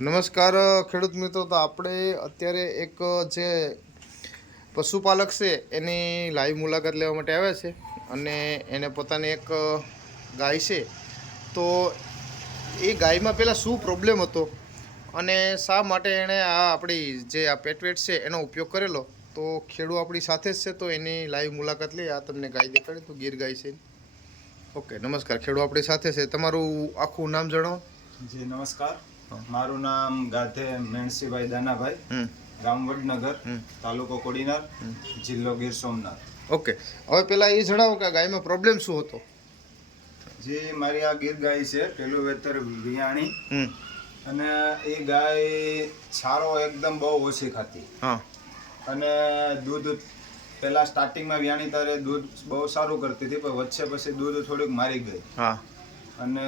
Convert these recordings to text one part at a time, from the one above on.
નમસ્કાર, ખેડૂત મિત્રો. તો આપણે અત્યારે એક, જે પશુપાલક છે, એની લાઈવ મુલાકાત લેવા માટે આવ્યા છે અને એને પોતાની એક ગાય છે. તો એ ગાયમાં પહેલાં શું પ્રોબ્લેમ હતો અને શા માટે એણે આ આપણી જે આ પેટવેટ છે, એનો ઉપયોગ કરેલો? તો ખેડૂ આપણી સાથે જ છે, તો એની લાઈવ મુલાકાત લઈએ. આ તમને ગાય દેખાડી તો ગીર ગાય છે ઓકે નમસ્કાર. ખેડૂ આપણી સાથે છે. તમારું આખું નામ જણાવો. જી, નમસ્કાર. મારું નામ ગાધે મેણસીભાઈ દાનાભાઈ. ગામ વડનગર તાલુકો કોડીનાર જિલ્લો ગીર સોમનાથ. ઓકે. હવે પેલા એ જણાવો કે ગાયમાં પ્રોબ્લેમ શું હતો? જે મારી આ ગીર ગાય છે પેલું વેતર વિયાણી અને એ ગાય છારો એકદમ બહુ ઓછી ખાતી. હા. અને દૂધ પેલા સ્ટાર્ટિંગમાં વ્યાણી તારે દૂધ બહુ સારું કરતી હતી પણ વચ્ચે પછી દૂધ થોડુંક મારી ગઈ હા. અને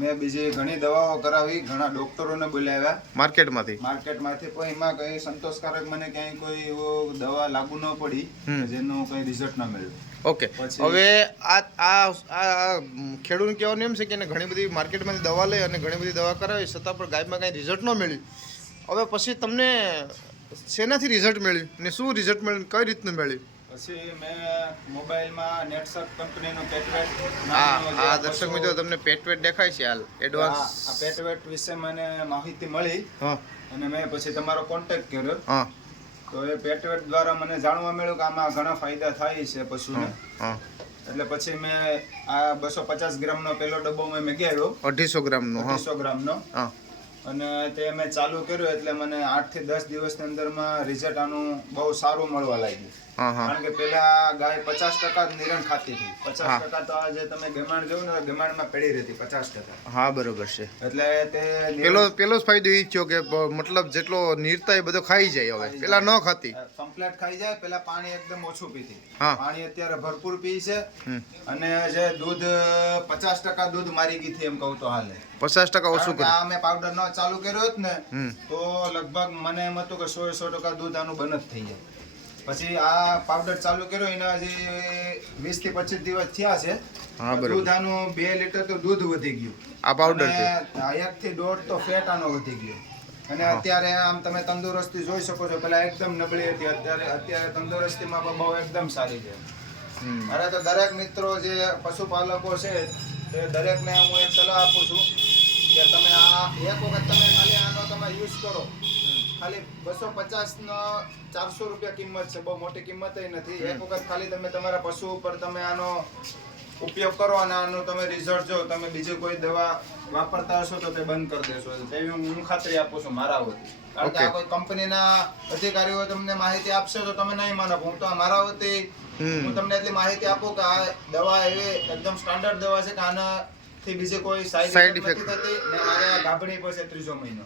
મેં બીજી ઘણી દવાઓ કરાવી ઘણા ડોક્ટરોને બોલાવ્યા. માર્કેટમાંથી? માર્કેટમાંથી પણ એમાં કઈ સંતોષકારક મને ક્યાંય કોઈ એવો દવા લાગુ ન પડી જેનું કઈ રિઝલ્ટ ન મળ્યું. ઓકે. હવે આ આ આ ખેડૂત કહેવાનું એમ છે કે એને ઘણી બધી માર્કેટમાંથી દવા લઈ અને ઘણી બધી દવા કરાવી છતાં પણ ગાયમાં કાંઈ રિઝલ્ટ ન મળ્યું. હવે પછી તમને શેનાથી રિઝલ્ટ મળ્યું ને શું રિઝલ્ટ મળ્યું કઈ રીતનું મળ્યું? પછી મેં મોબાઈલમાં નેટસર્ચ કંપનીનું પેટવેટ આ દર્શક મિત્રો તમને પેટવેટ દેખાય છે હાલ એડવાન્સ આ પેટવેટ વિશે મને માહિતી મળી. અને મેં પછી તમારો કોન્ટેક્ટ કર્યો. તો એ પેટવેટ દ્વારા મને જાણવા મળ્યું કે આમાં ઘણા ફાયદા થાય છે પશુને. એટલે પછી મેં આ બસો પચાસ ગ્રામનો પેલો ડબ્બો મેં મગાવ્યો. અઢીસો ગ્રામનું હા. અઢીસો ગ્રામનો. અને તે મેં ચાલુ કર્યું એટલે મને આઠથી દસ દિવસની અંદરમાં રિઝલ્ટ આનું બહુ સારું મળવા લાગ્યું. હા હા કારણ કે પેલા ગાય પચાસ ટકા નિરણ ખાતી હતી. પચાસ ટકા તો આજે તમે ગમાણ જોયું ને ગમાણમાં પડી રહેતી પચાસ ટકા. હા બરોબર છે. એટલે તે પેલો પેલો જ ફાયદો એ થયો કે મતલબ જેટલો નીરતા એ બધો ખાઈ જાય હવે. પેલા ન ખાતી. કમ્પ્લેટ ખાઈ જાય પેલા પાણી એકદમ ઓછું પીતી. પાણી અત્યારે ભરપૂર પી છે. અને જે દૂધ પચાસ ટકા દૂધ મારી ગઈ થી એમ કહું તો હાલે. પચાસ ટકા ઓછું કર્યું. આ મેં પાવડર નો ચાલુ કર્યો હોત ને તો લગભગ મને એમ હતું કે સો સો ટકા દૂધ આનું જ થઈ જાય. પછી આ પાવડર ચાલુ કર્યો એના જે વીસથી પચીસ દિવસ થયા છે. હા, બરાબર. દૂધ આનું બે લીટર તો દૂધ વધી ગયું. આ પાવડર એક થી દોઢ તો ફેટ આનો વધી ગયો. અને અત્યારે આમ તમે તંદુરસ્તી જોઈ શકો છો પેલા એકદમ નબળી હતી. અત્યારે અત્યારે તંદુરસ્તીમાં પણ બહુ એકદમ સારી છે. મારે તો દરેક મિત્રો જે પશુપાલકો છે તે દરેકને હું એક સલાહ આપું છું કે તમે આ એક વખત તમે ખાલી આનો તમે યુઝ કરો. ખાલી બસો પચાસ નો ચારસો રૂપિયા કિંમત છે. બહુ મોટી કિંમત નથી. એક વખત ખાલી તમે તમારા પશુ ઉપર તમે આનો ઉપયોગ કરો અને આનો તમે રિઝલ્ટ જો તમે બીજી કોઈ દવા વાપરતા હશો તો તે બંધ કરી દેશો. તેવી હું ખાતરી આપું છું મારા વતી. કારણ કે આ કોઈ કંપનીના અધિકારીઓ તમને માહિતી આપશે તો તમે નહીં માનો. હું તો મારા વતી હું તમને એટલી માહિતી આપું કે આ દવા એવી એકદમ સ્ટાન્ડર્ડ દવા છે કે આના થી બીજી કોઈ સાઈડ. ઇફેક્ટ નથી થતી ને મારે ગાભણી પછી ત્રીજો મહિનો.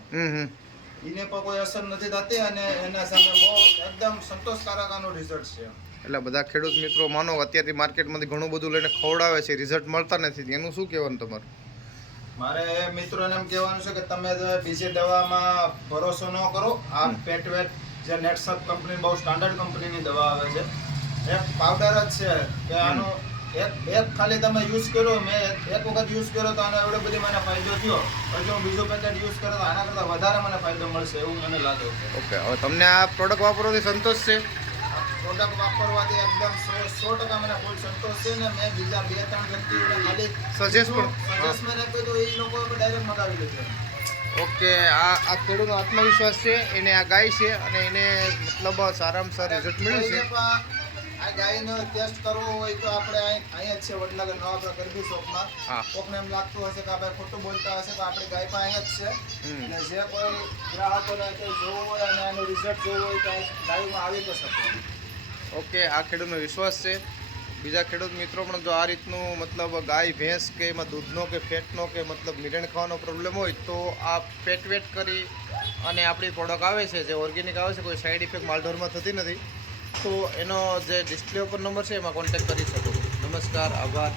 એને પણ કોઈ અસર નથી થતી અને એના સામે બહુ એકદમ સંતોષકારક આનું રિઝલ્ટ છે. એટલે બધા ખેડૂત મિત્રો માનો અત્યારથી માર્કેટમાંથી ઘણું બધું લઈને ખવડાવે છે રિઝલ્ટ મળતા નથી. એનું શું કહેવાનું તમારું? મારે એ મિત્રોને એમ કહેવાનું છે કે તમે બીજી દવામાં ભરોસો ન કરો. આ પેટવેટ જે નેટસપ કંપની બહુ સ્ટાન્ડર્ડ કંપનીની દવા આવે છે. એક પાવડર જ છે. કે આનો એક એક ખાલી તમે યુઝ કર્યો મેં એક વખત યુઝ કર્યો તો આનો એવડો બધી મને ફાયદો થયો. પછી હું બીજો પેકેટ યુઝ કર્યો તો આના કરતાં વધારે મને ફાયદો મળશે એવું મને લાગે ઓકે હવે તમને આ પ્રોડક્ટ વાપરવાથી સંતોષ છે? પ્રોડક્ટ વાપરવાથી એકદમ સો ટકા મને ફૂલ સંતોષ છે ને મેં બીજા બે ત્રણ વ્યક્તિઓને ખાલી સજેસ્ટ પણ. સજેસ્ટ મને આપ્યું તો એ લોકો ડાયરેક્ટ મગાવી લીધું ઓકે આ આ ખેડૂતનો આત્મવિશ્વાસ છે એને આ ગાય છે અને એને મતલબ સારામાં સારું રિઝલ્ટ મળ્યું છે. આ ગાયનો ટેસ્ટ કરવો હોય તો આપણે અહીં અહીંયા જ છે વડનગર નવાપરા ગરબી શોપમાં. કોકને એમ લાગતું હશે કે આપણે ખોટું બોલતા હશે તો આપણી ગાય પણ અહીંયા જ છે. અને જે કોઈ ગ્રાહકોને કંઈ જોવું હોય અને એનું રિઝલ્ટ જોવું હોય તો ગાયમાં આવી પણ શકે. ઓકે આ ખેડૂતનો વિશ્વાસ છે. બીજા ખેડૂત મિત્રો પણ જો આ રીતનું મતલબ ગાય ભેંસ કે એમાં દૂધનો કે ફેટનો કે મતલબ નિરણ ખાવાનો પ્રોબ્લેમ હોય તો આ પેટ વેટ કરી અને આપણી પ્રોડક્ટ આવે છે જે ઓર્ગેનિક આવે છે કોઈ સાઈડ ઇફેક્ટ માલઢોરમાં થતી નથી. તો એનો જે ડિસ્પ્લે ઉપર નંબર છે એમાં કોન્ટેક્ટ કરી શકો નમસ્કાર આભાર.